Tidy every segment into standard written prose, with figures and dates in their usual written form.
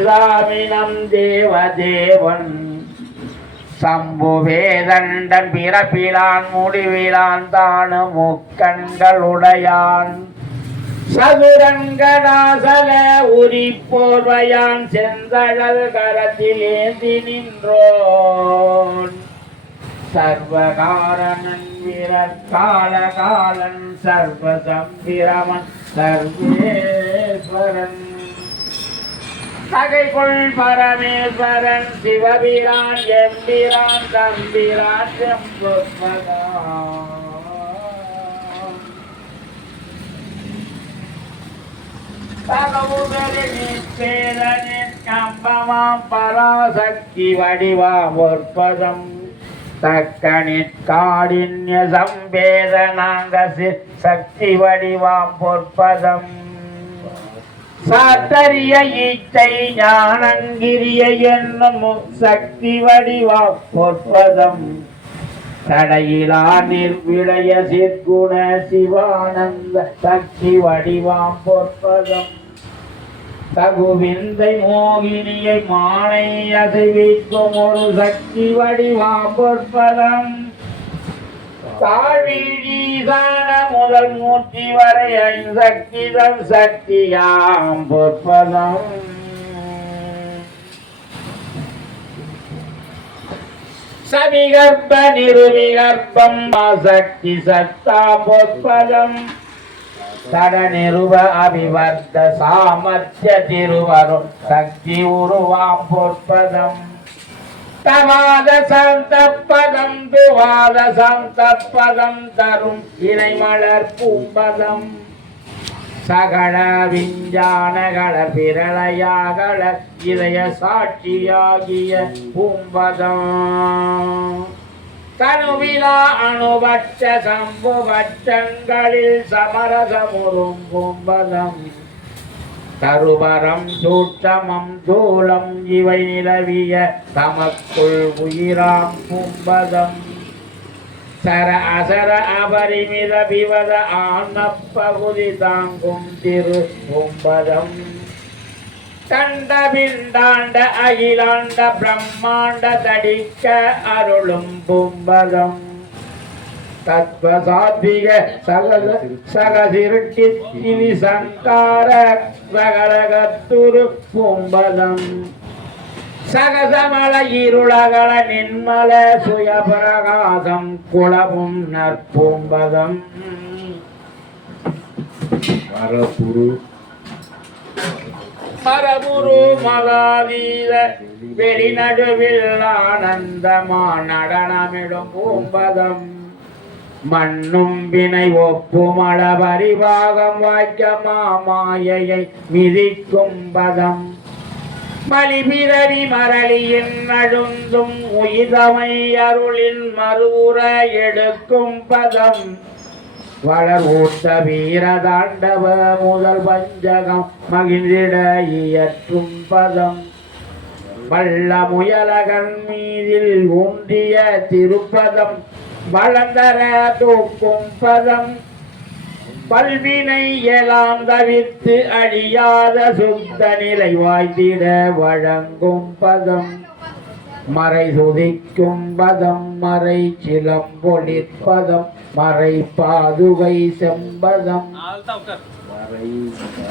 சாமினம் தேவதேவன் சம்புவேதண்டன் பிறப்பிலான் முடிவிலான் தானு முக்கண்களுடையான் சதுரங்கநாசல உரிப்போர்வையான் செந்தழல் கரத்தில் ஏந்தி நின்றோன் சர்வகாரணன் விரற்காலகாலன் சர்வசம்பிரமன் சர்வேஸ்வரன் தகைக்குள் பரமேஸ்வரன் சிவபிரான் எம்பிரான் தம்பிரான் செம்பொற்பதான் கம்பமாம் பராசக்தி வடிவாம் ஒற்பதம் தக்கணிற்காடின்ய சம்பேத நாங்கசி சக்தி வடிவாம் பொற்பதம் சாத்தரிய ஈச்சை ஞானங்கிரிய என்னும் சக்தி வடிவாம் பொற்பதம் தடையிலா நிர்விடய சிற்குண சிவானந்த சக்தி வடிவாம் பொற்பதம் தகுவிந்தை மோகினியை மானை அசைவிக்கும் ஒரு சக்தி வடிவாம் பொற்பதம் தாழ்வீழீசான முதல் மூர்த்தி வரை ஐசக்திதன் சக்தியாம் பொற்பதம் சவிகர்ப்ப நிருவிகர்ப்பம் சக்தி சத்தா பொற்பதம் தட நிருப அபிவர்த்த சாமர்த்திய திருவரும் சக்தி உருவாம் பொற்பதம் தவாத சந்தப்பதம் துவாத சந்தப்பதம் தரும் இணைமலர் பூம்பதம் சகல விஞ்ஞானகள பிரளயாகள இதய சாட்சியாகிய பூம்பதம் தனுவிலா அணுபட்ச சம்புபட்சங்களில் சமரசமுறும் பூம்பதம் தருவரம் சூட்சமம் தூலம் இவை நிலவிய தமக்குள் உயிராம் பூம்பதம் சர அசர அபரிமித பிவத ஆன்ம பகுதி தாங்கும் திரு பூம்பதம் தண்ட பிண்டாண்ட அகிலாண்ட பிரம்மாண்ட தடிக்க அருளும் பூம்பதம் தத்வசாத்விக சகசிருட்டி சங்கார சகலகத்துரு பூம்பதம் சகசமல இருளகள நின்மல சுயபிரகாசம் குளமும் நற்பூம்பதம் மரபுரு மகாவீர வெளிநடுவில் ஆனந்தமா நடனமிடும் பூம்பதம் மண்ணும் வினை ஒப்புமள பரிபாகம் வாய்க்க மாமாயையை மிதிக்கும் பதம் மலிபிறவி மரளியின் நழுந்தும் உயிதமை அருளின் மறுவுற எடுக்கும் பதம் வளர் ஊட்ட வீர தாண்டவ முதல் பஞ்சகம் மகிழ்ந்திட இயற்றும் பதம் வல்ல முயலகன் மீதில் ஊன்றிய திருப்பதம் வளர்ந்தர தூக்கும் பதம் பல்வினை எல்லாம் தவிர்த்து அழியாத சுத்த நிலை வாய்த்திட வழங்கும் பதம் மறை சுதிக்கும் பதம் மறை சிலம்பொழிற்பதம் மறை பாதுகை செம்பதம்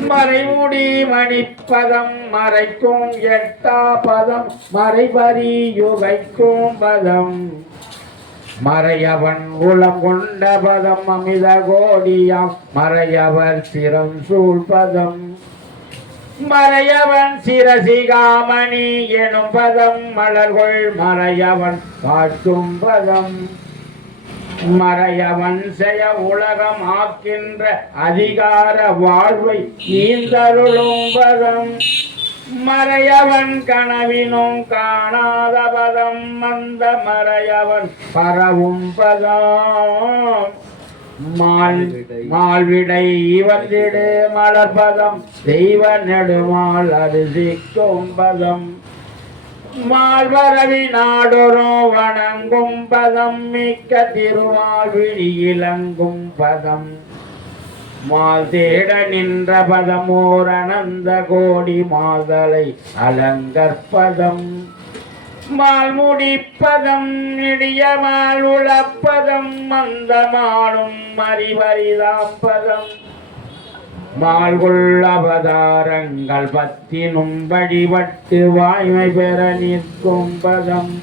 மறைமுடி மணிப்பதம் மறைக்கும் எட்டா பதம் மறைபரி யுகைக்கும் பதம் மறையவன் உளம் கொண்ட பதம் அமித கோடியாம் மறையவர் சிரம் சூழ்பதம் மறையவன் சிரசிகாமணி எனும் பதம் மலர்கொள் மறையவன் காட்டும் பதம் மறையவன் செய உலகம் ஆக்கின்ற அதிகார வாழ்வை ஈந்தருளும் பதம் மறையவன் கனவினும் காணாத பதம் மந்த மறையவன் பரவும் பதம் மால்விடை வந்திடு மலர்பதம் தெய்வ நெடுமால் அரிசிக்கும் பதம் மால்வரவி நாடொரும் வணங்கும் பதம் மிக்க திருமால் விழி இளங்கும் பதம் மால் தேட நின்ற பதமோர் அனந்த கோடி மாதலை அலங்கற்பதம் மால் முடிப்பதம் இடிய மால் உளப்பதம் மந்தமானும் மறிவரிதாம் பதம் மால்கொள் அவதாரங்கள் பத்தினும் வழிபட்டு வாய்மை பெற நிற்கும் பதம்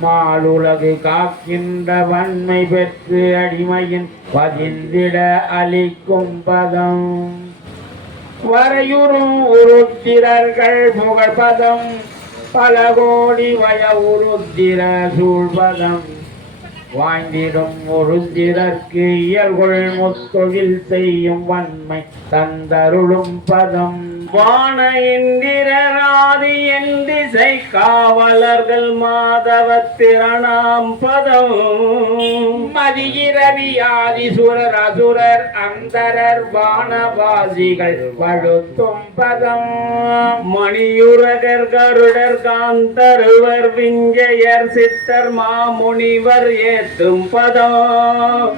மாலுலகு காக்கின்ற வன்மை பெற்று அடிமையின் பதிந்திட அளிக்கும் பதம் வரையுறும் உருத்திரர்கள் புகழ்பதம் பல கோடி வய உருத்திர சூழ்பதம் வாய்ந்திடும் உருத்திரர்க்கு இயல்கொள் முத்தொழில் செய்யும் வன்மை தந்தருளும் பதம் வான இந்திரராதி என் திசை காவலர்கள் மாதவத்திரணாம் பதம் மதியிரவி ஆதிசுரர் அசுரர் அந்தரர் வானவாசிகள் பழுத்தும் பதம் மணியுரகர் கருடர் காந்தருவர் விஞ்சையர் சித்தர் மாமுனிவர் ஏத்தும் பதம்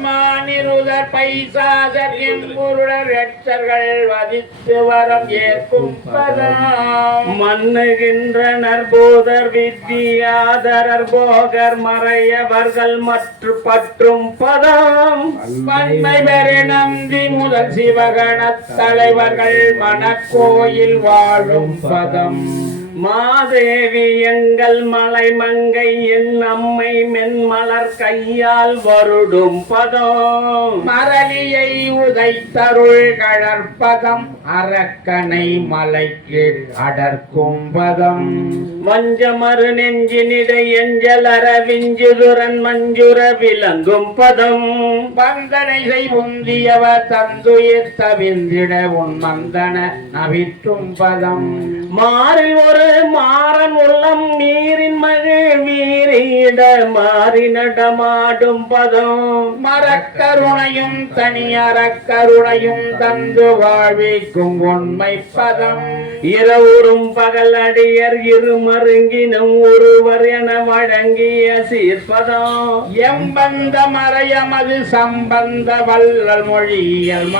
மானிருதர் பைசாசர் எங்குருடர் எச்சர்கள் வதித்து வரம் ஏற்கும் பதம் மன்னுகின்றனர் போதர் வித்யாதரர் போகர் மறையவர்கள் மற்ற பற்றும் பதம் வன்மை பெரு நந்தி முதல் சிவகணத் தலைவர்கள் மணக்கோயில் வாழும் பதம் மாதேவி எங்கள் மலை மங்கை என் அம்மை மென்மலர் கையால் வருடும் பதம் மரளியை உதைத்தருள் கழற்பதம் அரக்கனை மலைக்கு அடர்க்கும் பதம் வஞ்சமறு நெஞ்சினிடை எஞ்சலர விஞ்சுதுரன் மஞ்சுர விளங்கும் பதம் வந்தனை செய்வுந்தியவ தந்துயிர் தவிந்திட உன் மந்தன நவிற்றும் பதம் மாறில் ஒரு மாறன் உள்ளம் நீரின் மகிழ் வீரிட மாறி நடமாடும் பதம் மரக்கருணையும் தனியறக்கருணையும் தந்து வாழ்விக்கும் உண்மை பதம் இரவுறும் பகல் அடியர் இருமருங்கினும் ஒருவர் என வழங்கிய சீர்பதம் எம்பந்த மறையமது சம்பந்த வல்லல் மொழியல்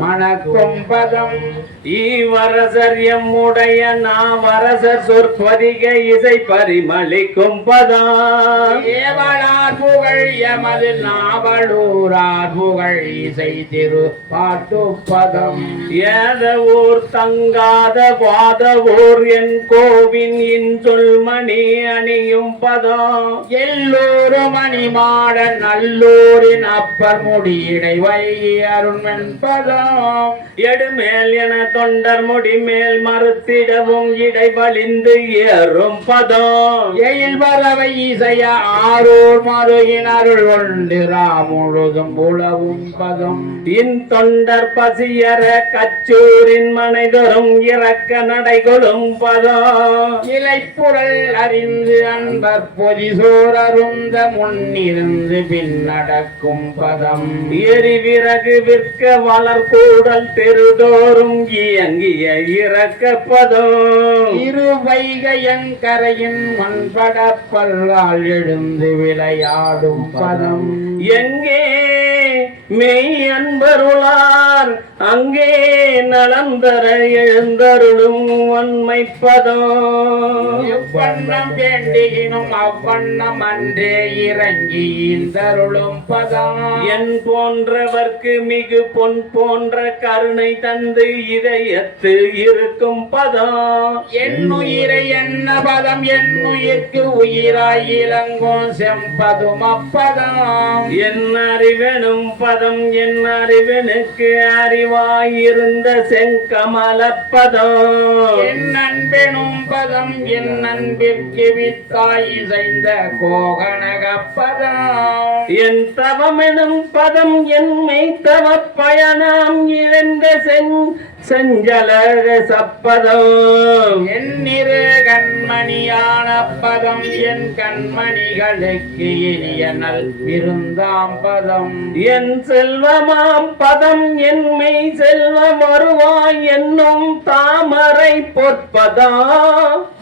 மணக்கும் பதம் ஈவரசர் எம்முடைய நாவரசர் சொற்பதிக இசை பரிமளிக்கும் பதம் ஏவலார் புகழ் எமது நாவலூரார் புகழ் இசை திரு பாட்டு பதம் ஏத ஊர் தங்காத வாதவோர் என் கோவின் இன்சொல் மணி அணியும் பதம் எல்லோரும் மணிமாட நல்லூரின் அப்பர் முடியிடை வைகி அருண்மென் பதம் எடுமேல் என தொண்டர் முடி மேல் மறுத்திடவும் இடை வலிந்து ஏறும் பதம் எயில் பறவை இசைய ஆரூர் மருகின் அருள் கொண்டு முழுதும் உழவும் பதம் இன் தொண்டர் பசியற கச்சூரின் மனைதொரும் இறக்க நடைகொளும் பதம் இலைப்புறல் அறிந்து அன்பர் பொதிசோர் அருந்த முன்னிருந்து பின்னடக்கும் பதம் எரி விறகு விற்க வளர்கூடல் தெருதோறும் இயங்கிய இறக்க பதம் இரு வைகையங்கரையின் மண்பட பல்லால் எழுந்து விளையாடும் பதம் எங்கே மெய் அன்பருளார் அங்கே நலந்தர எழுந்தருளும் உண்மை பதம் எவ்வண்ணம் வேண்டியினும் அவ்வண்ணம் அன்றே இறங்கி இந்தருளும் பதம் என் போன்றவர்க்கு மிகு பொன் போன்ற கருணை தந்து இதயத்து இருக்கும் பதம் என்னுயிரை என்ன பதம் என்னுயிர்க்கு உயிராய் இளங்கும் செம்பதும் அப்பதம் என் அறிவெனும் பதம் என் அறிவனுக்கு அறிவாயிருந்த செங்கமல பதம் என் அன்பெனும் பதம் என் அன்பிற்கு வித்தாய் இசைந்த கோகனக பதம் என் தவமெனும் பதம் என் மெய்த்தவ பயணம் இழந்த செஞ்சலக சப்பதம் என் இரு கண்மணியான பதம் என் கண்மணிகளுக்கு இனிய நல் விருந்தாம் பதம் என் செல்வமாம் பதம் என் மெய் செல்வம் வருவாய் என்னும் தாமரை பொற்பதம்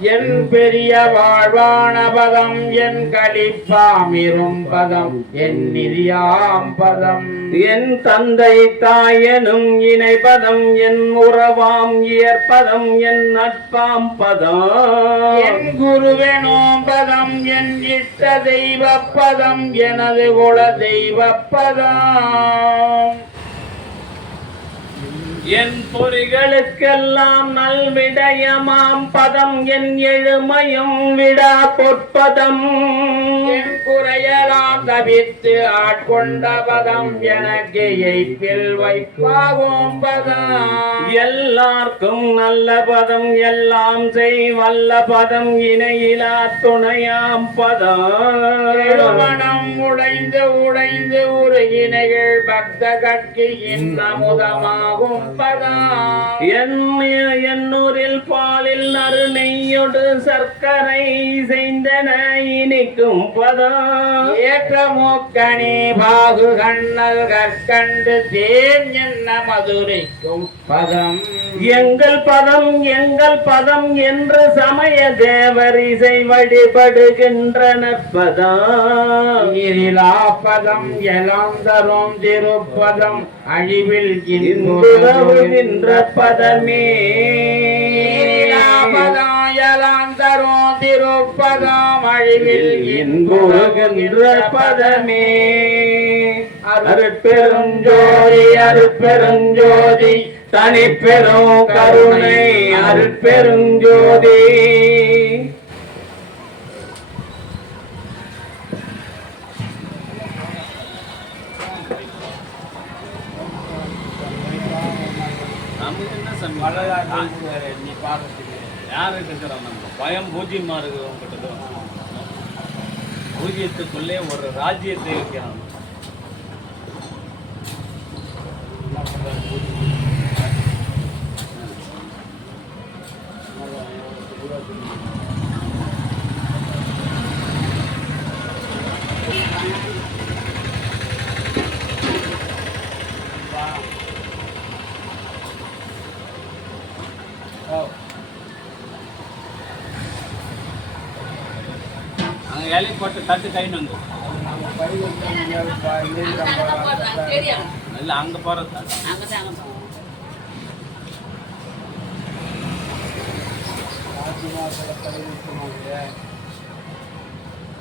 என் பெரிய வாழ்வான பதம் என் களிப்பாமிரும் பதம் என் நிதியாம் பதம் என் தந்தை தாயனும் இணைபதம் என் உறவாம் இயற்பதம் என் நட்பாம் பதம் என் குருவெனோம் பதம் என் இஷ்ட தெய்வ பதம் எனது குல தெய்வ பதம் என் பொறிகளுக்கெல்லாம் நல்விடயமாம் பதம் என் எழுமையும் விடா பொற்பதம் என் குறையலாம் தவித்து ஆட்கொண்ட பதம் எனக்கு எய்ப்பில் வைப்பாகும் பதம் எல்லாருக்கும் நல்ல பதம் எல்லாம் செய் வல்ல பதம் இணையிலா துணையாம் பதம் எழுமணம் உடைந்து உடைந்து உருகினைகள் பக்த கட்கி இன்னமுதமாகும் பதம் என்னூரில் பாலில் நறு நெய்யொடு சர்க்கரை செய்தன இனிக்கும் பதம் ஏற்ற மூக்கணி பாகு கண்ணல் கற்கண்டு தேன் என்ன மதுரைக்கும் பதம் எங்கள் பதம் என்று சமய தேவர் இசை வழிபடுகின்றனர் பதம் நீரிலா பதம் எலாம் தரும் திருப்பதம் அழிவில் இன்புறவுகின்ற பதமே பதம் எலாம் தரும் திருப்பதம் அழிவில் இன்புறுகின்ற பதமே அருட்பெருஞ்சோதி அருட்பெருஞ்சோதி தனிப்பெரும் கருணை அருட்பெருஞ்சோதி நீ பார்த்து யாரு இருக்கிறோம் நம்ம பயம் பூஜ்யமா இருக்கிறவங்க பூஜ்யத்துக்குள்ளே ஒரு ராஜ்யத்தை வைக்கிறான் அங்கே இலை போட்டு தட்டு கைன்னு வந்து இல்லை அங்கே போகிறது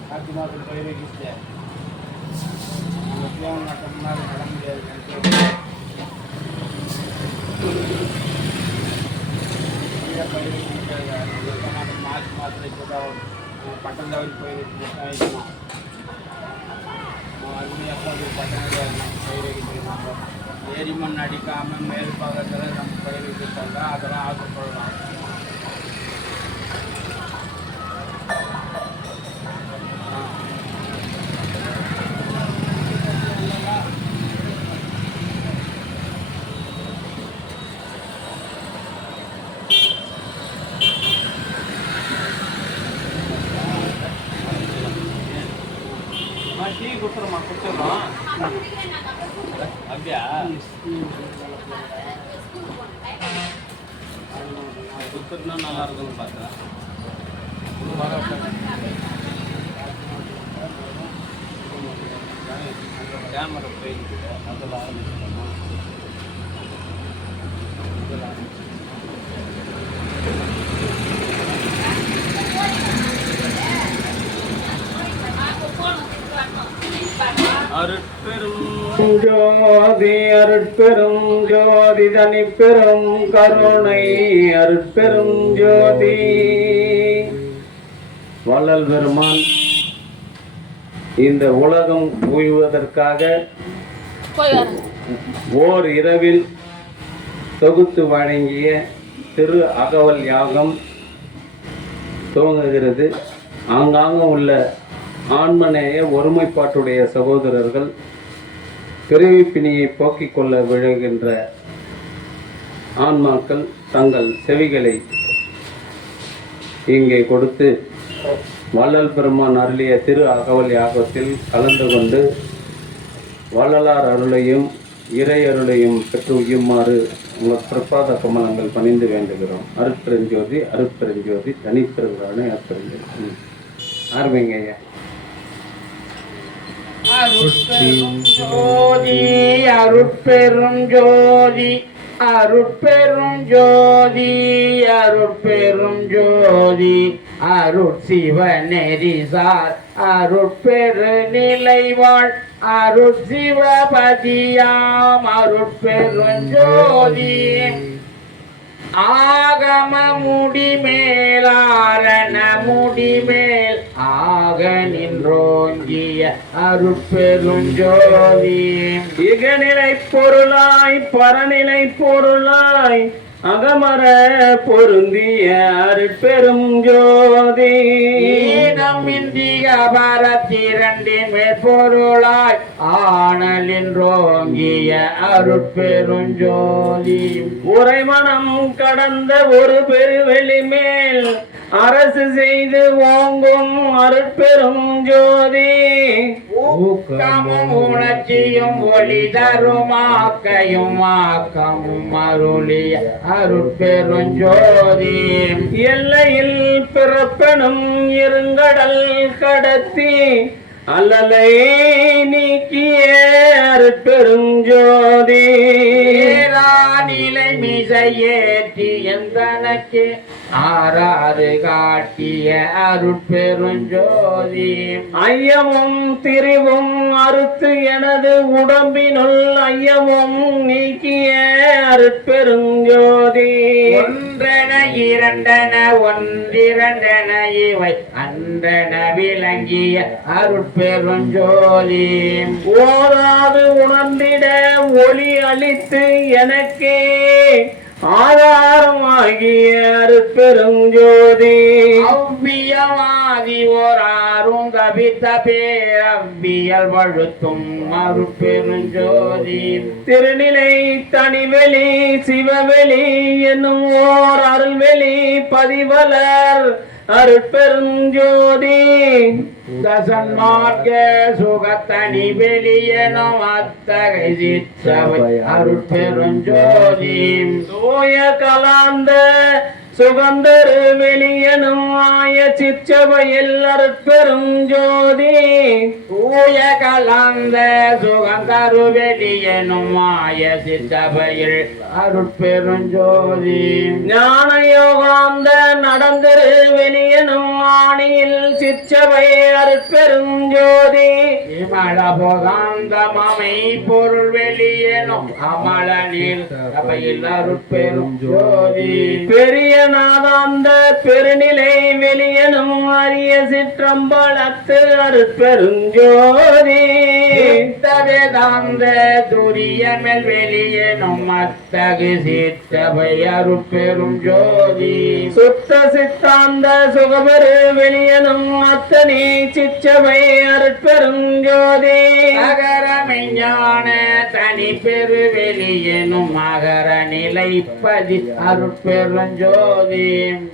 கார்த்தி மாதம் பயிர் வைக்கிச்சு போன நட்டோம்னா அது நட முடியாது பயிர் வைக்க முடியாது மார்ச் மாதத்தில் இப்போ பட்டம் தவறி பயிர் வைக்கணும் அதுலேயும் எப்போ பட்டம் பயிர் வைக்க தெரியுமா ஏரி மண் அடிக்காமல் மேல் பாகத்தில் நம்ம பயிர் வைக்கிறாங்க அதெல்லாம் ஆசைப்படலாம் டீ கொடுத்துருமா கொடுத்துருமா அப்படியா கொடுத்துருந்தா நல்லா இருக்கும்னு பார்த்தேன் கேமரா போயிருக்கு அதில் ஆரம்பிச்சிட்டோமா அருட்பெரும் ஜோதி அருட்பெரும் ஜோதி தனிப்பெரும் கருணை அருட்பெரும் ஜோதி வள்ளல் பெருமான் இந்த உலகம் உய்வதற்காக ஓர் இரவில் தொகுத்து வழங்கிய திரு அகவல் யாகம் துவங்குகிறது. ஆங்காங்க உள்ள ஆன்மநேய ஒருமைப்பாட்டுடைய சகோதரர்கள் பிறவி பிணியை போக்கிக் கொள்ள விழுகின்ற ஆன்மாக்கள் தங்கள் செவிகளை இங்கே கொடுத்து வள்ளல் பெருமான் அருளிய திரு அகவல் யாகத்தில் கலந்து கொண்டு வள்ளலார் அருளையும் இறை அருளையும் பெற்று உய்யுமாறு உங்கள் பிரபாத கமலங்கள் பணிந்து வேண்டுகிறோம். அருட்பெருஞ்சோதி அருட்பெருஞ்சோதி தனிப்பெருங்கான அருட்பெருஞ்சோதி. ஆரம்பிங்க ஐயா. அருட்பெரும் ஜோதி அருட்பெரும் ஜோதி அருட்பெரும் ஜோதி அருட்பெரும் ஜோதி அருட்சிவ நெறிசார் அருட்பெரு நிலைவாழ் அருட்சிவபதியாம் அருட்பெரும் ஜோதி ஆகம முடிமேலாரண முடிமேல் ஆக நின்றோங்கிய அருட்பெரும் ஜோதி இகநிலை பொருளாய் பரநிலை பொருளாய் அகமர பொருந்திய அருட்பெரும் ஜோதி ஈனமின்றிய பரத்திரண்டின் மேற்பொருளாய் ஆனலின்றோங்கிய அருட்பெரும் ஜோதி உரைமனம் கடந்த ஒரு பெருவெளி மேல் அரசு செய்து ஓங்கும் அருட்பெரும் ஜோதி ஊக்கமும் உணர்ச்சியும் ஒளி தருமாக்கையும் ஆக்கமும் அருளிய அருட்பெரும் ஜோதி எல்லையில் பிறப்பெனும் இருங்கடல் கடத்தி அல்லலை நீக்கிய அருட்பெரும் ஜோதி நிலை மிசையேற்றி எந்தனக்கு ஆறாறு காட்டிய அருட்பெரும் ஜோதி ஐயமும் திரிவும் அறுத்து எனது உடம்பினுள் ஐயமும் நீக்கிய அருட்பெரும் ஜோதி ஒன்றென இரண்டென ஒன்றிரண்டென இவை அன்றென விளங்கிய அருட்பெரும் ஜோதி ஓராது உணர்ந்திட ஒளி அளித்து எனக்கே ஆதாரமாகிய அருட்பெரும் ஜோதி அவ்வியமாதி ஓராரும் தபித்த பேரவ்வியல் வழுத்தும் அருட்பெரும் ஜோதி திருநிலை தனிவெளி சிவவெளி என்னும் ஓர் அருள்வெளி பதிவலர் அருட்பெரும் ஜோதி தசன்மார்க்க சுகத்தனி வெளியனும் அத்தகை சிற்றவை அருட்பெரும் ஜோதி தூய கலாந்த சுகந்தரு வெளியனும் ஆய சிற்றவையில் அருட்பெரும் ஜோதி தூய கலந்த சுகந்தரு வெளியனும் ஆய சிற்றவையில் அருட்பெரும் ஜோதி ஞான யோகாந்த நடந்திரு வெளியனும் ஆணியில் சிற்றவை அருட்பெரும் ஜோதி இமல போகாந்தமமை பொருள் வெளியனும் அமல நீர் சபையில் அருட்பெரும் ஜோதி பெரிய நாதாந்த பெருநிலை வெளியனும் அரிய சிற்றம்பலத்து அருட்பெரும் ஜோதி வேதாந்த துரியமல் வெளியனும் அத்தகு சிற்றபை அருட்பெரும் ஜோதி சுத்த சித்தாந்த சுகபெரு வெளியனும் அத்தனி சிற்றவை அருட்பெரும் ஜோதி அகரமை ஞான தனி பெரு வெளியனும் மகர நிலைப்பதி அருட்பெரும் ஜோதி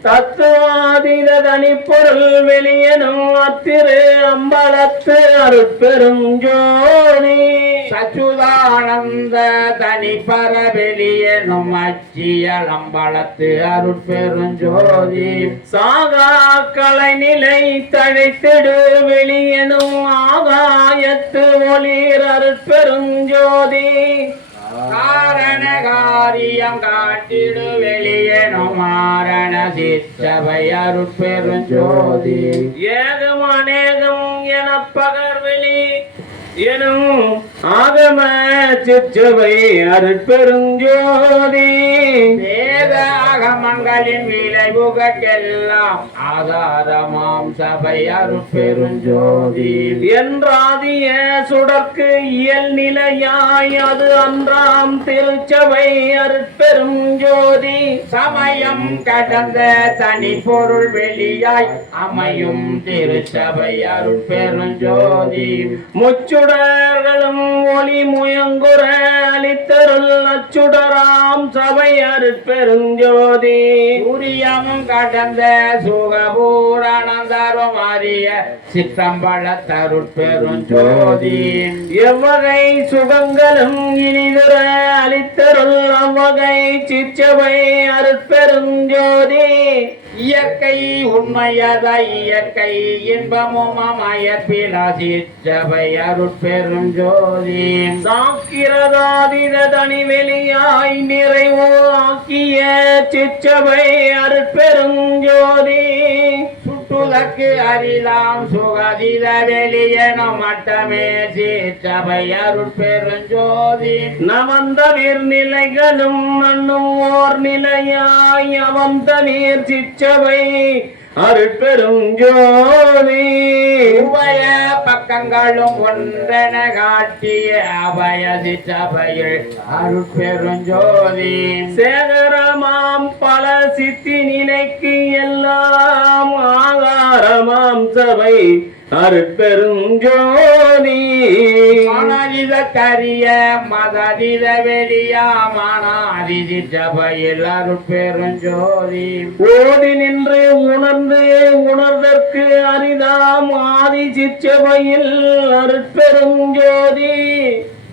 தத்துவாதீத தனிப்பொருள் வெளியனும் அத்திரு அம்பலத்து அருட்பெரும் ஜோதி சச்சுதானந்த தனி பர வெளியனும் அச்சியலம்பலத்து அருட்பெரும் ஜோதி சாகா கலைநிலை தழைத்திடு வெளியனும் ஆகாயத்து ஒளிர் அருட்பெரும் ஜோதி காரண காரியம் காட்டிடு வெளியனும் மாரண சிற்றவை அருட்பெரும் ஜோதி ஏகம் அநேகம் என பகர்வெளி எனும் ஆகம சிற்றவை அருட்பெரும் ஜோதி வேத ஆகமங்களின் விளைவுகெல்லாம் ஆதாரமாம் சபை அருட்பெரும் ஜோதி என்றாதிய சுடற்கு இயல் நிலையாய் அது அன்றாம் திருச்சபை அருட்பெரும் ஜோதி சமயம் கடந்த தனி பொருள் வெளியாய் அமையும் திருச்சபை அருட்பெரும் ஜோதி முச்சுடர்களும் ஒளி முயங்குற அளித்தருள் அச்சுடராம் சபை அருட்பெரும் ஜோதி சூரியம் கடந்த சுகபூரணந்தரும் அறிய சிற்றம்பல தருட்பெரும் ஜோதி எவ்வகை சுகங்களும் இனிதுர அளித்தருள் அவ்வகை சிற்றவை அருட்பெரும் ஜோதி இயற்கை உண்மையத இயற்கை இன்பமும் அமய பில சிற்றவை அருட்பெரும் அருட்பெருஞ்சோதி சாக்கிரதாதித தனிவெளியாய் நிறைவு ஆக்கிய சிற்றபை அருட்பெருஞ்சோதி சுட்டுதற்கு அறிலாம் சுகதித வெளியனும் மட்டமே சிற்றபை அருட்பெருஞ்சோதி நமந்த நீர்நிலைகளும் மண்ணும் ஓர் நிலையாய் அவந்த நீர் சிற்றபை அருட்பெருஞ்சோதி உபய பக்கங்களும் ஒன்றென காட்டிய அபய சிற்றபையில் அருட்பெருஞ்சோதி சேகரமாம் பல சித்தி நிலைக்கு எல்லாம் ஆகாரமாம் சபை அருட்பெருஞ்சோதி மனதிதற்கரிய மததித வெளியாமனாதி சிற்றபையில் அருட்பெருஞ்சோதி ஓடி நின்று உணர்ந்து உணர்தற்கு அரிதாம் ஆதி சிற்றபையில் அருட்பெருஞ்சோதி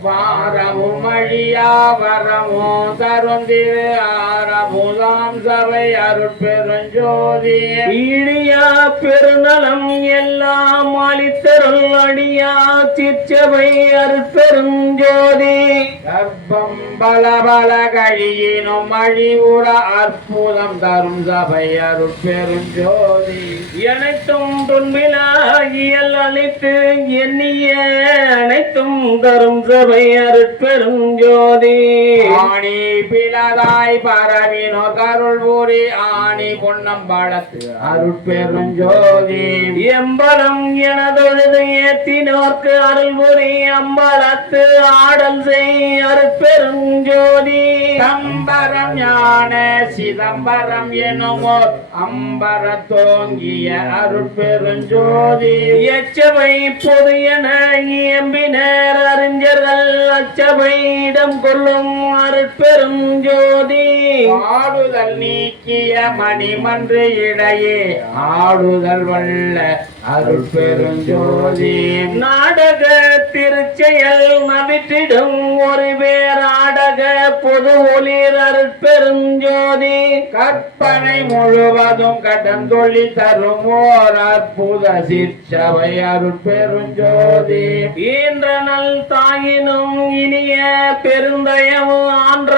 வாரமும் அழியா வரமும் தருந்திரு ஆரமுதாம் சபை அருட்பெருஞ்சோதி ஈழியா பெருநலம் எல்லாம் அளித்தருள் அடியா சிற்றபை அருட்பெருஞ்சோதி கர்ப்பம் பல பல கழியினும் அழிவுற அற்புதம் தரும் சபை அருட்பெருஞ்சோதி அனைத்தும் துன்பிலாகியல் அளித்து எண்ணிய அனைத்தும் தரும் சபை அருட்பெருஞ்சோதி ஆணி பிளதாய் பரவினோ கருள் பூரி ஆணி பொன்னம் பழத்து அருட்பெருஞ்சோதி எம்பலம் எனதொழுது ஏத்தினோர்க்கு அருள்புரி அம்பலத்து ஆடல் செய் அருட்பெருஞ்சோதி சம்பரம் ஞான சிதம்பரம் எனுமோ அம்பர தோங்கிய அருட்பெருஞ்சோதி எச்சபை பொது என இயம்பினர் அறிஞர்கள் அச்சபையிடம் கொள்ளும் அருட்பெருஞ்சோதி ஆடுதல் நீக்கிய மணிமன்று இடையே ஆடுதல் வல்ல அருட்பெருஞ்சோதி நாடக திருச்செயல் நவிற்றிடும் ஒரு பேர் ஆடக பொது ஒளிர் அருட்பெருஞ்சோதி கற்பனை முழுவதும் கடந்தொழி தரும் ஓர் அற்புத சிற்சபை அருட்பெருஞ்சோதி ஈன்ற நல் தாயினும் இனிய பெருந்தயவு ஆன்ற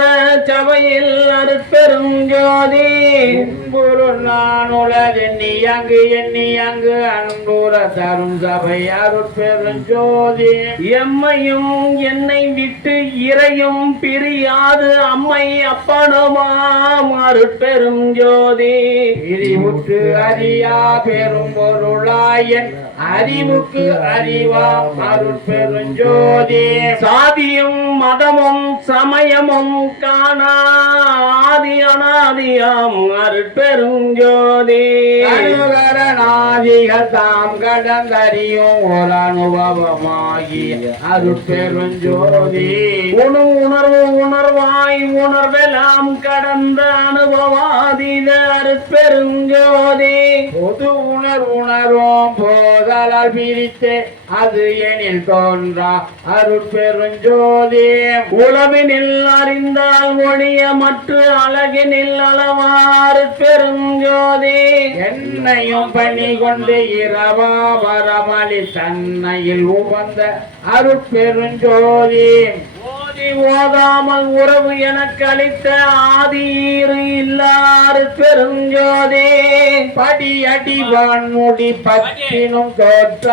சபையில் அருட்பெருஞ்சோதி இன்புறு நான் உலகெண்ணி அங்கு அன்புற தரும் சபை அருட்பெருஞ்சோதி எம்மையும் என்னை விட்டு இறையும் பிரியாது அம்மை அப்பனுமாம் அருட்பெருஞ்சோதி பிரிவுற்று அறியா பெரும் பொருளாயன் அறிவுக்கு அறிவாம் அருட்பெருஞ்சோதி சாதியும் மதமும் சமயமும் காணா ஆதி அனாதியாம் அருட்பெருஞ்சோதி கருகரநாதிகள் தாம் கடந்தறியும் ஒரு அனுபவமாகிய அருட்பெருஞ்சோதி உணர்வு உணர்வாய் உணர்வெல்லாம் கடந்த அனுபவாதீத அருட்பெருஞ்சோதி பொது உணர்வும் போதலால் பிரித்து அது எனில் தோன்றா அருட்பெருஞ்சோதி உளவினில் அறிந்தால் ஒழிய மற்ற அழகினில் அளவாறு பெருஞ்சோதி என்னையும் பணி கொண்டு இரவா வரமளி தன்னையில் உவந்த அருட்பெருஞ்சோதி ஓதி ஓதாமல் உறவு எனக்கு அளித்த ஆதீரு இல்லாறு பெருஞ்சோதி படி அடிவான் முடி பத்தினும் தோற்ற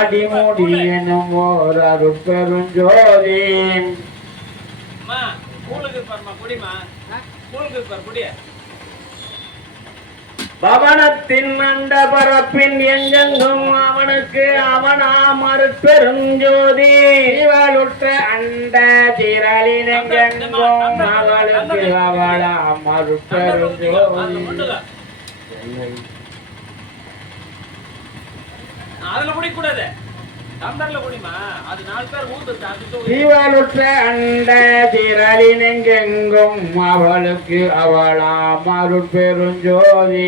அடிமுடி எனும் ஓர் அருட்பெருஞ்சோதி பவனத்தின் மண்டபரப்பின் எங்கெங்கும் அவனுக்கு அவனாம் அருட்பெருஞ்சோதி இவளுற்ற அண்ட திரளினெங்கெங்கும் அவளுக்கு அவளாம் அருட்பெருஞ்சோதி அதுல குடிக்கூடாது டம்ளர்ல குடிமா அது 4 பேர் ஊத்துது இவளுற்ற அண்ட திரளினெங்கெங்கும் அவளுக்கு அவளாம் அருட்பெருஞ்சோதி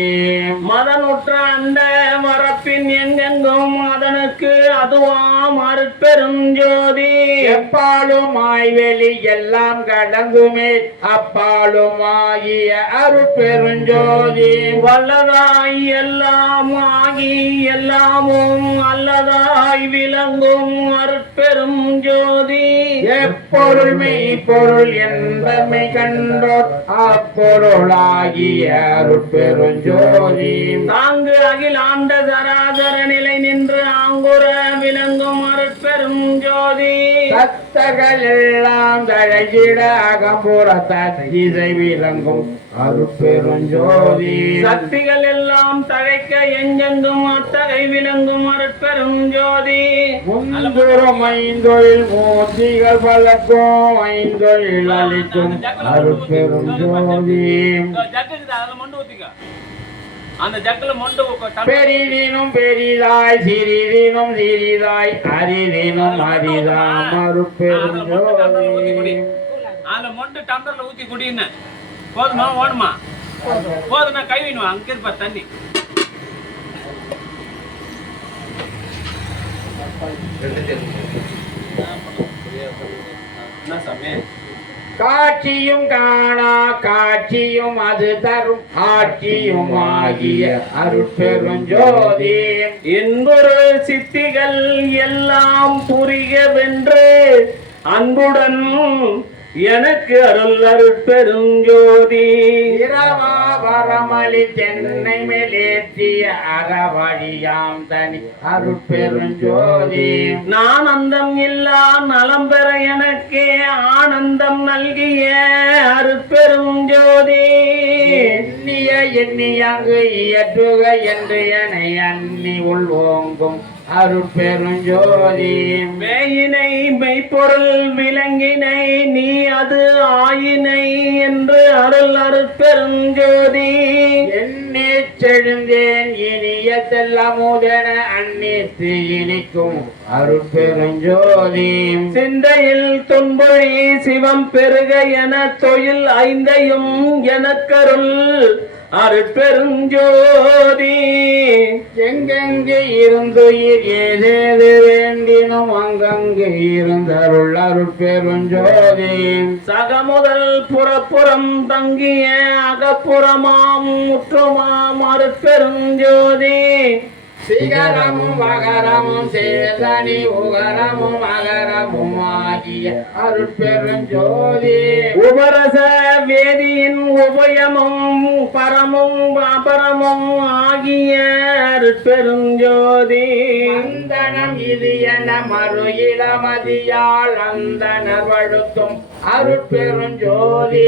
மதனுற்ற அந்த மரப்பின் எங்கெங்கும் அதனுக்கு எனக்கு அதுவாம் அருட்பெருஞ்சோதி. எப்பாலும் ஆய்வெளி எல்லாம் கடந்துமே அப்பாலும் ஆகிய அருட்பெருஞ்சோதி. வல்லதாய் எல்லாம் ஆகி எல்லாமும் அல்லதாய் விளங்கும் அருட்பெரும் ஜோதி. எப்பொருள் மெய்ப்பொருள் என்பமை கண்டோர் அப்பொருளாகிய அருட்பெருஞ்சோதி. தாங்கு அகிலாண்ட தராதர நிலை நின்று ஆங்குற விளங்கும் அருட்பெரும் ஜோதி. சத்தகள் எல்லாம் தழைகிட அகம்புற ததிசை விளங்கும் அருட்பெருஞ்சோதி. சக்திகள் எல்லாம் தழைக்க எங்கெங்கும் அத்தகை விளங்கும் அருட்பெரும் ஜோதி. முன்புறம் ஐந்தொழில் மூர்த்திகள் பலக்கும் ஐந்தொழில் அளிக்கும் அருட்பெருஞ்சோதி. ஜக்குது அதுல மொண்டு ஊத்திக்க. அந்த ஜக்குல மொண்டு பெரிதினும் பெரிதாய் சிறிதினும் சிறிதாய் அரிதினும் அரிதாம் அருட்பெருஞ்சோதி. அதுல மொண்டு டம்ளர்ல ஊத்தி குடின்னு போதுமா ஓடுமா போதும். நான் கை வீணுவா அங்க இருப்பா தண்ணி. என்ன சாமி? காட்சியும் காணா காட்சியும் அது தரும் ஆட்சியும் ஆகிய அருட்பெருஞ்சோதி. என்பொரு சித்திகள் எல்லாம் புரிகவென்று அன்புடன் எனக்கு அருள் அருட்பெருஞ்சோதி. இரவா வரமளி தென்னை மேலேற்றிய அறவழியாம் தனி அருட்பெருஞ்சோதி. நான் அந்தம் இல்லா நலம் பெற எனக்கே ஆனந்தம் நல்கிய அருட்பெருஞ்சோதி. எண்ணிய எண்ணியங்கு இயற்றுக என்று என அன்னி உள்வோங்கும் அருட்பெருஞ்சோதி. வேயினை மெய்ப்பொருள் விலங்கினை நீ அது ஆயினை என்று அருள் அருட்பெருஞ்சோதி. எண்ணி செழுந்தேன் இனிய செல்லமுதென அன்னித்து இனிக்கும் அருட்பெருஞ்சோதி. சிந்தையில் துன்பொழி சிவம் பெருக என தொழில் ஐந்தையும் எனக்கருள் அருட்பெருஞ்சோதி. எங்கெங்கு இருந்துயிர் ஏதேது வேண்டினும் அங்கங்கு இருந்தருள் அருட்பெருஞ்சோதி. சகமுதல் புறப்புறம் தங்கிய அகப்புறமாம் முற்றுமாம் அருட்பெருஞ்சோதி. சிகரமும் மகரமும் சேதனி உகரமும் அகரமும் ஆகிய அருட்பெருஞ்சோதி. உபரச வேதியின் உபயமும் பரமும் அபரமும் ஆகிய அருட்பெருஞ்சோதி. அந்தனம் இது என மறு இளமதியால் அந்தனர் வழுத்தும் அருட்பெருஞ்சோதி.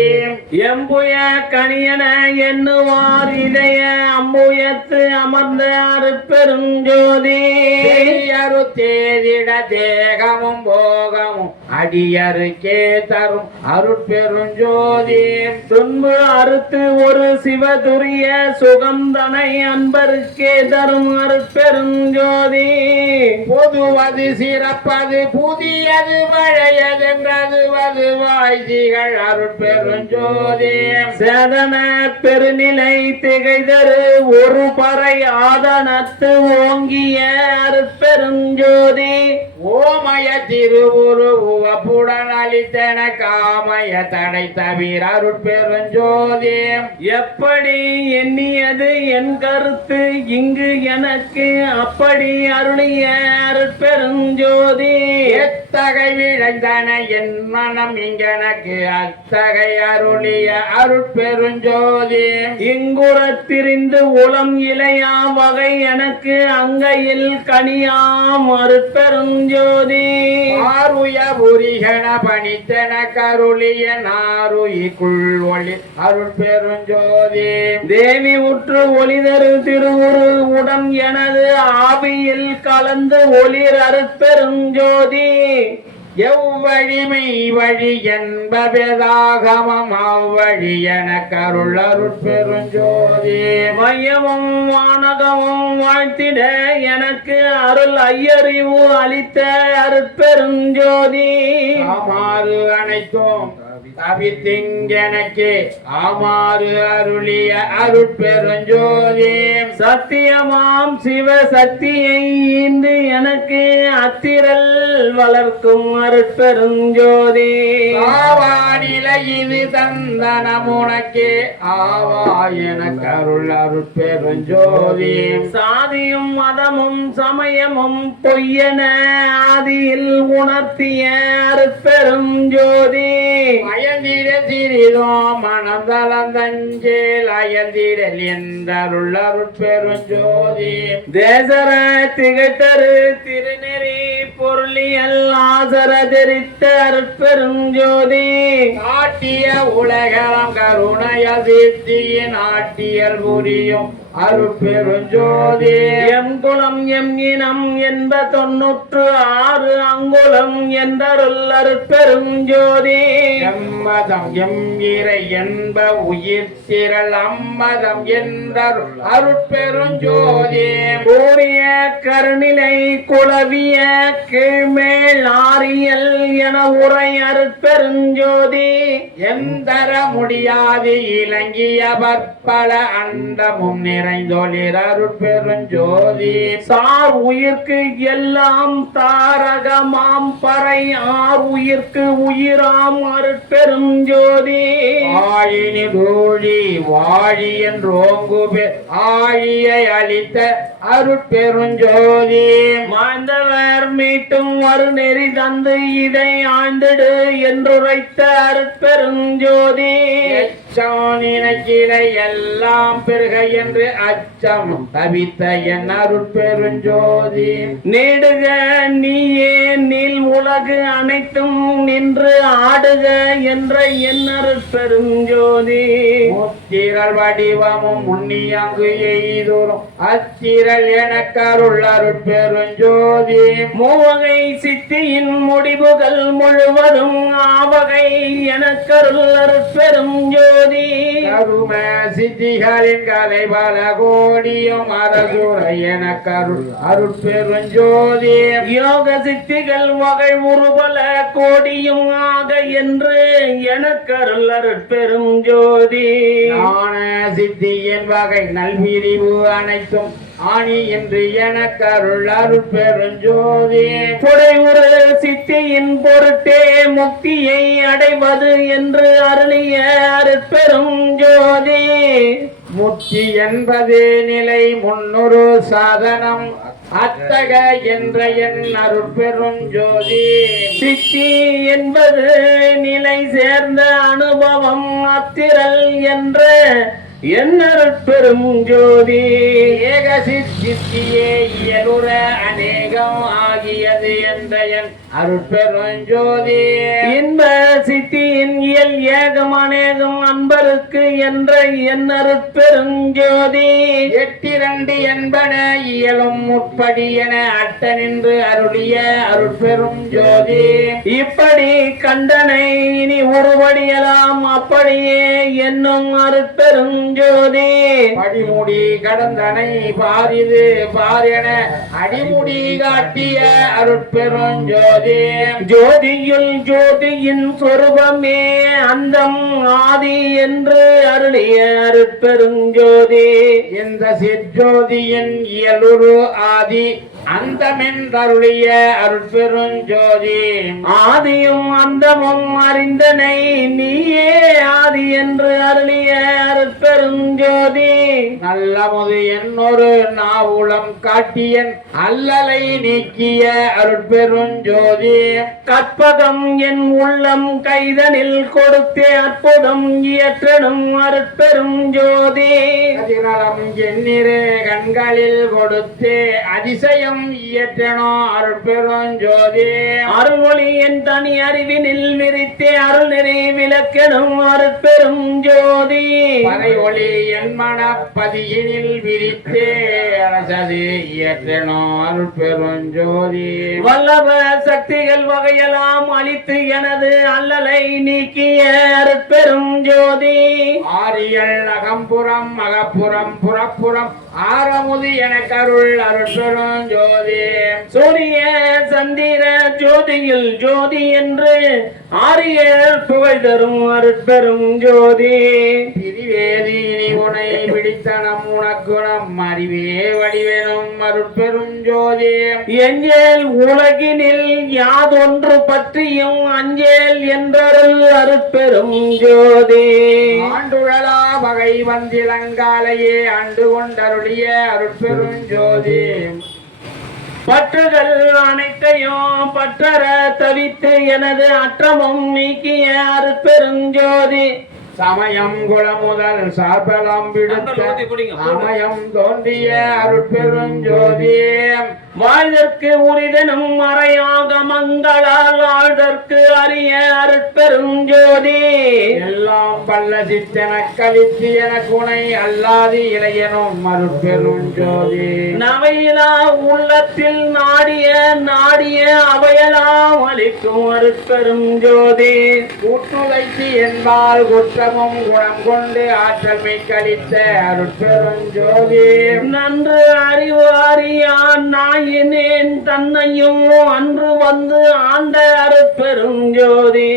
எம்புய கணியன எண்ணுவார் இதய அம்புயத்து அமர்ந்த அருட்பெருஞ்சோதி. பெரியரு தேதிட தேகமும் போகமும் அடியருக்கே தரும் அருட்பெருஞ்சோதி. துன்பு அறுத்து ஒரு சிவதுரிய சுகம் தனை அன்பருக்கே தரும் அருட்பெருஞ்சோதி. பொதுவது சிறப்பது புதியது பழையதென்றது வாய்திகள் அருட்பெருஞ்சோதி. சேதன பெருநிலை திகைதரு ஒரு பறை ஆதனத்து ஓங்கிய அருட்பெருஞ்சோதி. ஓமய திருவுரு உவப்புடன் அளித்தன காமய தடை தவிர அருட்பெருஞ்சோதி. எப்படி எண்ணியது என் கருத்து இங்கு எனக்கு அப்படி அருளிய அருட்பெருஞ்சோதி. எத்தகை விழைந்தன என் மனம் இங்கெனக்கு அத்தகை அருளிய அருட்பெருஞ்சோதி. இங்குறத் திரிந்து உளம் இளையா வகை எனக்கு அங்கையில் கனியாம் அருட்பெருஞ்சோதி. ஆருய புரிகண பணித்தன கருளிய நாருயிக்குள் ஒளி அருட்பெருஞ்சோதி. தேவி உற்று ஒளிதரு திருவுரு உடன் எனது ஆவியில் கலந்து ஒளிர் அருட்பெருஞ்சோதி. எவ்வழிமை வழி என்பதாகமம் அவ்வழி என கருள் அருட்பெருஞ்சோதி. மையமும் வானகமும் வாழ்த்திட எனக்கு அருள் ஐயறிவு அளித்த அருட்பெருஞ்சோதி. ஆமாறு அனைத்தும் தவித்திங்கெனக்கு ஆமாறு அருளிய அருட்பெருஞ்சோதி சத்தியமாம் சிவ சக்தியை ஈந்து எனக்கு அத்திரல் வளர்க்கும் அருட்பெருஞ்சோதி ஆவானிலையிது தந்தனமுனக்கே ஆவா எனக்கு அருள் அருட்பெருஞ்சோதி சாதியும் மதமும் சமயமும் பொய்யென ஆதியில் உணர்த்திய அருட்பெருஞ்சோதி அயந்திட சிறிதோ மனம் தளந்தஞ்சேல் அயந்திடல் என்றருள் அருட்பெருஞ்சோதி தேசர திகட்டரு திருநெறி பொருளியல் ஆசர தெரித்த அருட்பெருஞ்சோதி காட்டிய உலகம் கருணைய சித்தியின் ஆட்டியல் புரியும் அருட்பெருஞ்சோதி எம் குலம் எம் இனம் என்ப 96 அங்குலம் என்றருள் அருட்பெருஞ்சோதி எம்மதம் எம் இறை என்ப உயிர் திரள் அம்மதம் என்றருள் அருட்பெருஞ்சோதி கூறிய கருணிலை குளவிய கீழ்மேல் ஆரியல் என உரை அருட்பெருஞ்சோதி எந்தர முடியாது இலங்கிய பற்பல அண்டமும் நிறைந்தொழிர் அருட்பெருஞ்சோதி சார் உயிர்க்கு எல்லாம் தாரகமாம் பறை ஆர் உயிர்க்கு உயிராம் அருட்பெருஞ்சோதி ஆழினி தூழி வாழி என்றோங்குபே ஆழியை அளித்த அருட்பெருஞ்சோதி மாய்ந்தவர் மீட்டும் ஒரு நெறி தந்து இதை ஆழ்ந்திடு என்றுரைத்த அருட்பெருஞ்சோதி நினைக்கிலை எல்லாம் பெருக என்று அச்சம் தவித்த என் அருட்பெருஞ்சோதி நேடுக நீயே நீல் உலகு அனைத்தும் நின்று ஆடுக என்ற என் அருட்பெருஞ்சோதி முத்திரல் வடிவமும் முன்னியங்கு எய்தோறும் அத்திரல் எனக்கு அருள் அருட்பெருஞ்சோதி மூவகை சித்தியின் முடிவுகள் முழுவதும் ஆவகை எனக்கருள் அருட்பெருஞ்சோதி கரும சித்திகளின் கலை பல கோடியும் அரசுர எனக்கு அருள் அருட்பெருஞ்சோதி யோக சித்திகள் வகை உருபல கோடியும் ஆக என்று எனக்கருள் அருட்பெருஞ்சோதி ஞான சித்தியின் வகை நல்விரிவு அனைத்தும் ஆணி என்று எனக்கு அருள் அருட்பெருஞ்சோதி புடை ஒரு சித்தியின் பொருட்டே முக்தியை அடைவது என்று அருளிய அருட்பெருஞ்சோதி முக்தி என்பது நிலை முன்னொரு சாதனம் அத்தக என்ற என் அருட்பெருஞ்சோதி சித்தி என்பது நிலை சேர்ந்த அனுபவம் அத்திரல் என்ற என்னருட்பெரும் ஜோதி ஏக சித்தியே இயலுற அநேகம் ஆகியது என்ற என் அருட்பெருஞ்சோதி இன்ப சித்தியின் இயல் ஏகம் அநேகம் அன்பருக்கு என்ற என்னருட்பெருஞ்சோதி எட்டிரண்டு என்பன இயலும் முற்படி என அட்ட நின்று அருளிய அருட்பெரும் ஜோதி இப்படி கண்டனை இனி ஒருபடியலாம் அப்படியே என்னும் அருட்பெரும் ஜோதி படிமுடி கடந்தனை பாரிது பார் என அடிமுடி காட்டிய அருட்பெருஞ்சோதி ஜோதியுள் ஜோதியின் சொரூபமே அந்தம் ஆதி என்று அருளிய அருட்பெருஞ்சோதி இந்த சிற்ஜோதியின் இயலுரு ஆதி அந்தமென்றருளிய அருட்பெருஞ்சோதி ஆதியும் அந்தமும் அறிந்தனை நீயே ஆதி என்று அருளிய அருட்பெருஞ்சோதி நல்லமுது என்னொரு நாவுளம் காட்டியன் அல்லலை நீக்கிய அருட்பெருஞ்சோதி கற்பகம் என் உள்ளம் கைதனில் கொடுத்தே அற்புதம் இயற்றனும் அருட்பெருஞ்சோதி அதிநலம் எண்ணிரு கண்களில் கொடுத்தே அதிசயம் இயற்றனோ அருட்பெருஞ்சோதி அருள்மொழி என் தனி அறிவினில் விரித்தே அருள் நெறி விளக்கெனும் அருட்பெருஞ்சோதி பறை ஒளி என் மனப்பதியினில் விரித்தே சதி இயற்றனோ அருட்பெருஞ்சோதி வல்லவ சக்திகள் வகையெல்லாம் அளித்து எனது அல்லலை நீக்கிய அருட்பெரும் ஜோதி ஆரியல் அகம்புறம் அகப்புறம் புறப்புறம் ஆரமுது என கருள் அருட்பெருஞ்சோதி சூரிய சந்திர ஜோதியில் ஜோதி என்று ஆரியல் புகழ் தரும் அருட்பெரும் ஜோதி பிரிவேதி இனி உனை பிடித்தனம் உனக்குணம் அறிவே வடிவெனும் அருட்பெருஞ்சோதி எஞ்சேல் உலகினில் யாதொன்று பற்றியும் அஞ்சேல் என்றருள் அருட்பெரும் ஜோதி ஆண்டுழலா வகை வந்திலங்காலையே ஆண்டு கொண்டருளிய அருட்பெருஞ்சோதி பற்றுகள் அனைத்தையும் பற்றற தவித்து எனது அற்றமும் நீக்கிய அருட்பெருஞ்சோதி சமயம் குலமுதல் சார்பலம் விடுத்த அமயம் தோன்றிய அருட்பெருஞ்சோதி வாழ்தற்கு உரிதனும் மறையாக மங்களால் ஆழ்தற்கு அரிய அருட்பெருஞ்சோதி எல்லாம் பல்ல சித்தன கலித்து என குணை அல்லாது இளையனும் அருட்பெருஞ்சோதி நவையிலா உள்ளத்தில் நாடிய நாடிய அவையலாம் அளிக்கும் அருட்பெருஞ்சோதி கூட்டுளைத்து என்பால் குற்றமும் குணம் கொண்டு ஆற்றல் கழித்த அருட்பெருஞ்சோதி நன்று அறிவு அறியான் நாயினேன் தன்னையும் அன்று வந்து ஆண்ட அருட்பெருஞ்சோதி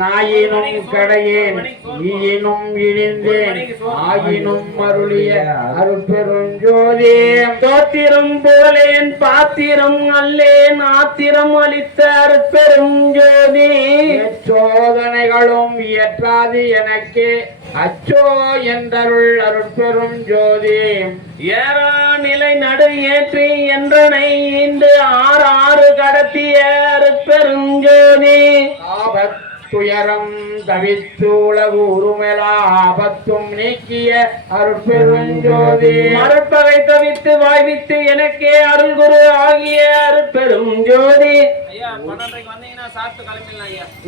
நாயினும் கடையேன் ஈயினும் இழிந்தேன் ஆயினும் அருளிய அருட்பெருஞ்சோதி தோத்திரம் போலேன் பாத்திரம் அல்லேன் ஆத்திரம் அளித்த அருட்பெருஞ்சோதி சோதனைகளும் இயற்றாது எனக்கு அச்சோ என்றருள் அருட்பெருஞ்சோதி ஏறா நிலை நடு ஏற்றி என்றனை இன்று ஆறு கடத்திய அருட்பெருஞ்சோதி துயரம் தவித்து உலகு உருமெலா ஆபத்தும் நீக்கிய அருட்பெருஞ்சோதி மறுப்பகை தவித்து வாழ்வித்து எனக்கே அருள் குரு ஆகிய அருட்பெருஞ்சோதி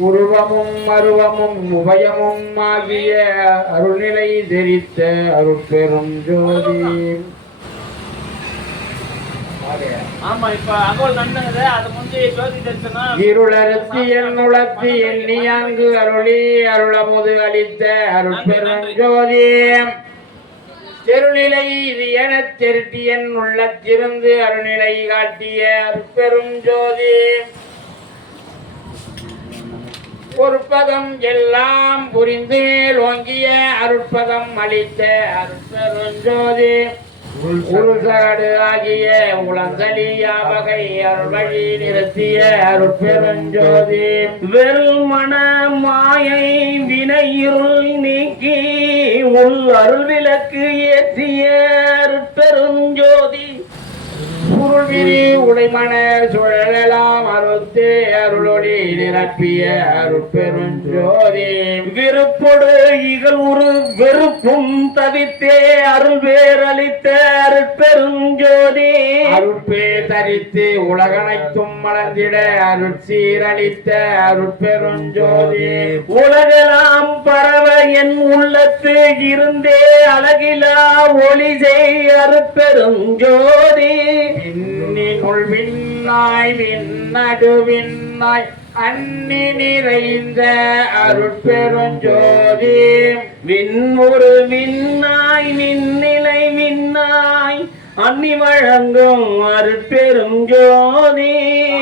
உருவமும் அருவமும் உபயமும் ஆகிய அருள்நிலை தெரித்த அருட்பெருஞ்சோதி ஆமா இப்ப அகோல் கண்டது அது முந்தைய ஜோதி தரிசனம் இருளறுத்தி என் உளத்தி எண்ணியாங்கு அருளி அருளமுது அளித்த அருட்பெருஞ்சோதி தெருநிலை இது எனத் திருட்டி என் உள்ளத்திருந்து அருள்நிலை காட்டிய அருட்பெருஞ்சோதி பொறுப்பதம் எல்லாம் புரிந்து ஓங்கிய அருட்பதம் அளித்த அருட்பெருஞ்சோதி உருசடு ஆகிய உளந்தலியா வகை அருள்வழி நிறுத்திய அருட்பெருஞ்சோதி வெறுமன மாயை வினையிருள் நீக்கி உள் அருள் விளக்கு ஏற்றிய அருட்பெருஞ்சோதி உருள்விரி உடைமன சுழலாம் அருத்து அருளொளி நிரப்பிய அருட்பெருஞ்சோதி விருப்பொடு இகழ் உரு வெறுப்பும் தவித்தே அருள் பேரளித்த அருட்பெருஞ்சோதி அருட்பே தரித்து உலகனைத்தும் மலர்ந்திட அருட்சீரளித்த அருட்பெருஞ்சோதி உலகெல்லாம் பரவ என் உள்ளத்து இருந்தே அழகிலா ஒளி செய் அருட்பெருஞ்சோதி விண்ணினுள் விண்ணாய் விண்ணடுவிண்ணாய் அன்னி நிறைந்த அருட்பெருஞ்சோதி விண்முறு விண்ணாய் விண்ணிலை விண்ணாய் அன்னி வழங்கும் அருட்பெருஞ்சோதி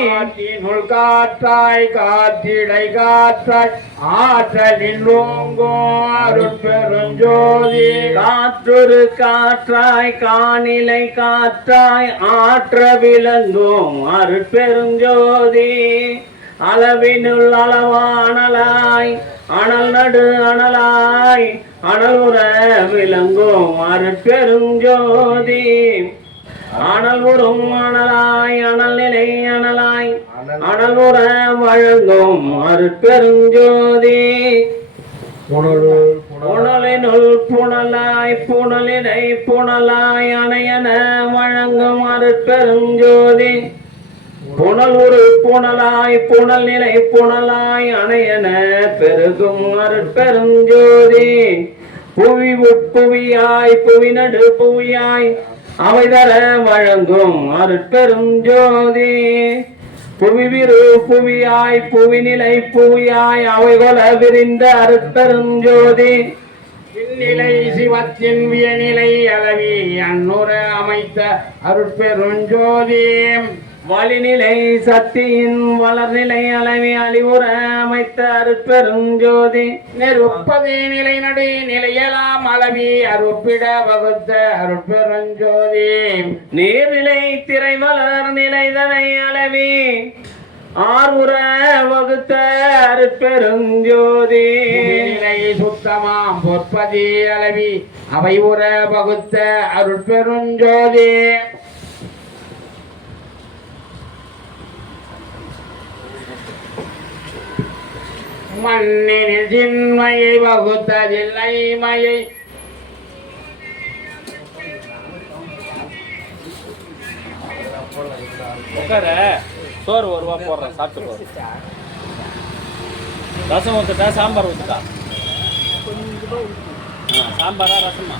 காற்றினுள் காற்றாய் காற்றிடை காற்றாய் ஆற்றலில் ஓங்கும் அருட்பெருஞ்சோதி காற்றொரு காற்றாய் காணிலை காற்றாய் ஆற்ற விளங்கும் அருட்பெருஞ்சோதி அளவினுள் அளவானலாய் அனல் நடு அனலாய் அனல் உற விளங்கும் அருட்பெருஞ்சோதி அனல் உறும் அனலாய் அனல் நிலை அனலாய் அனல் உற வழங்கும் அருட்பெருஞ்சோதி புனலினுள் புனலாய் புனலினை புனலாய் அணையன வழங்கும் அருட்பெருஞ்சோதி புனல் ஒரு புனலாய் புனல் நிலை புனலாய் அணையன பெருகும் அருட்பெருஞ்சோதி புவி உட்புவியாய் புவி நடு புவியாய் அவை தர வழங்கும் அருட்பெரும் ஜோதி புவிவிரு புவியாய் புவிநிலை புவியாய் அவை கொல விரிந்த அருட்பெரும் ஜோதி இந்நிலை சிவத்தின் வியநிலை அளவி அன்னுர அமைத்த அருட்பெருஞ்சோதி வழிநிலை சக்தியின் வளர்நிலை அளவி அழிவுற அமைத்த அருட்பெரும் ஜோதி நெருப்பதே நிலை நடு நிலையலாம் அளவி அருப்பிட வகுத்த அருட்பெருஞ்சோதி நீர்நிலை திரை வளர் நிலைதனை அளவி ஆறுற வகுத்த அருட்பெரும் ஜோதி நிலை சுத்தமாம் பொற்பதி அளவி அவை உற வகுத்த அருட்பெருஞ்சோதி மண்ணினில் சின்மையை வகுத்ததில்லை மையை உட்கார சோறு ஒரு ரூபா போடுறேன் சாப்பிட்டு போ. ரசம் ஊற்றுட்டா சாம்பார் ஊற்றுட்டா சாம்பாரா ரசமா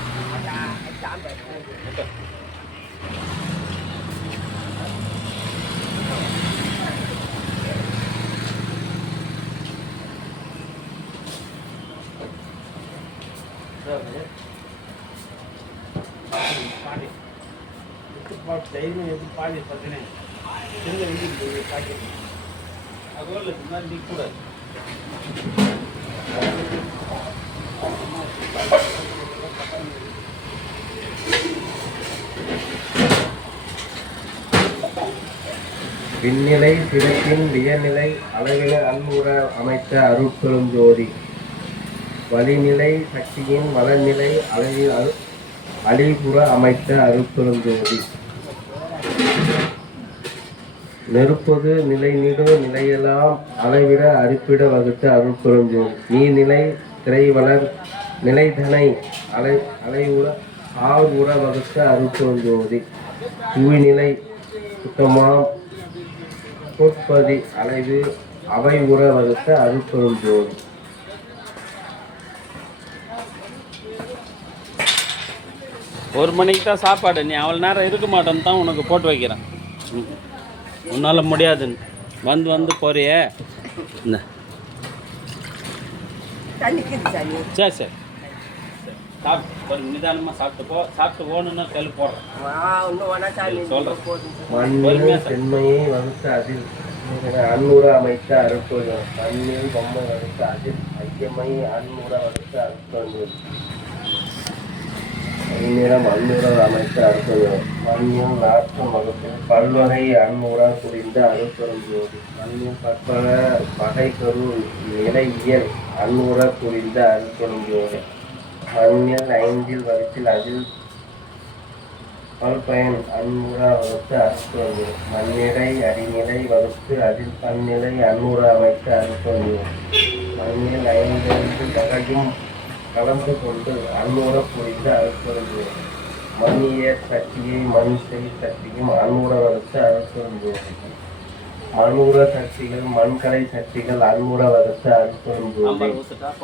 தைரியம் எது பாடி பார்த்தேனே திரும்ப வீட்டுக்கு பாக்கெட் அதுவும் இந்த மாதிரி நிற்கக்கூடாது. விண்ணிலை சிறப்பின் வியநிலை அளவில அன்புற அமைத்த அருட்பெரும் ஜோதி வழிநிலை சக்தியின் வளநிலை அளவில் அழிபுற அமைத்த அருட்பெரும் ஜோதி நெருப்பது நிலை நீடு நிலையெல்லாம் அளவிட அறுப்பிட வகுத்த அருட்பெரும் ஜோதி நீர்நிலை திரைவளர் நிலைதனை அலைவுற ஆழ்வுற வகுத்த அருட்பெரும் ஜோதி புவிநிலை சுத்தமாம் பொற்பதி அளவு அவை உற வகுத்த அருட்பெரும் ஜோதி ஒரு மணிக்கு தான் சாப்பாடு. நீ அவ்வளோ நேரம் இருக்க மாட்டேன்னு தான் உனக்கு போட்டு வைக்கிறேன். உன்னால் முடியாதுன்னு வந்து வந்து போறியே. என்ன சரி சரி சாப்பிட்டு ஒரு நிதானமாக சாப்பிட்டு போ. சாப்பிட்டு போகணுன்னா கல் போடுறேன் சொல்கிறேன். சென்மையை வகுத்த அதில் அன்னுற அமைத்த அருட்பெரும் மண்ணில் பொம்மை வகுத்த அதில் ஐயமை அன்னுற வகுத்த அருட்பெரும் இந்நிறம் அன்னுற அமைத்த அருட்பெரும் மண்ணில் நாற்றம் வகுப்பில் பல்வகை அன்னுற புரிந்த அருட்பெரும் ஜோதி மண்ணில் பற்பல வகை கரு நிலையியல் அன்னுற புரிந்த அருட்பெரும் ஜோதி மண்ணில் ஐந்தில் வகுப்பில் அதில் பல்பயன் அன்னுற வகுத்து அருட்பெரும் ஜோதி மண்ணிலை அடிநிலை வகுத்து அதில் பன்னிலை அன்னுற அமைத்த அருட்பெரும் ஜோதி மண்ணில் ஐந்து வகையும் கலந்து கொண்டு அன்னுற புரிந்த அருட்பெரும் ஜோதி மண்ணிய சக்தியை மண் செய் சக்தியும் அன்னுற வகுத்த அருட்பெரும் ஜோதி மண்ணுற சக்திகள் மண்கலை சக்திகள் அன்னுற வகுத்த அருட்பெரும் ஜோதி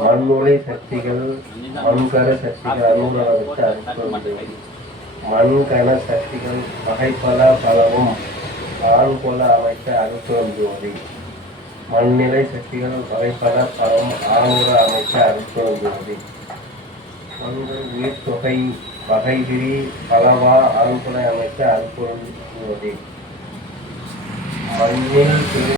மண்ணுலை சக்திகள் மண்கர சக்திகள் அன்னுற வகுத்த அருட்பெரும் ஜோதி மண்கன சக்திகள் வகைப்பல பலவும் ஆண்கொல அமைத்த அருட்பெரும் ஜோதி மண்நிலை சக்திகள் வகைப்பல பலம் ஆணுற அமைத்த அருட்பெரும் ஜோதி மண்கள் உயிர் தொகை வகை விரி பலவா ஆண்குலை அமைத்த அருட்பெரும் ஜோதி மண்ணில்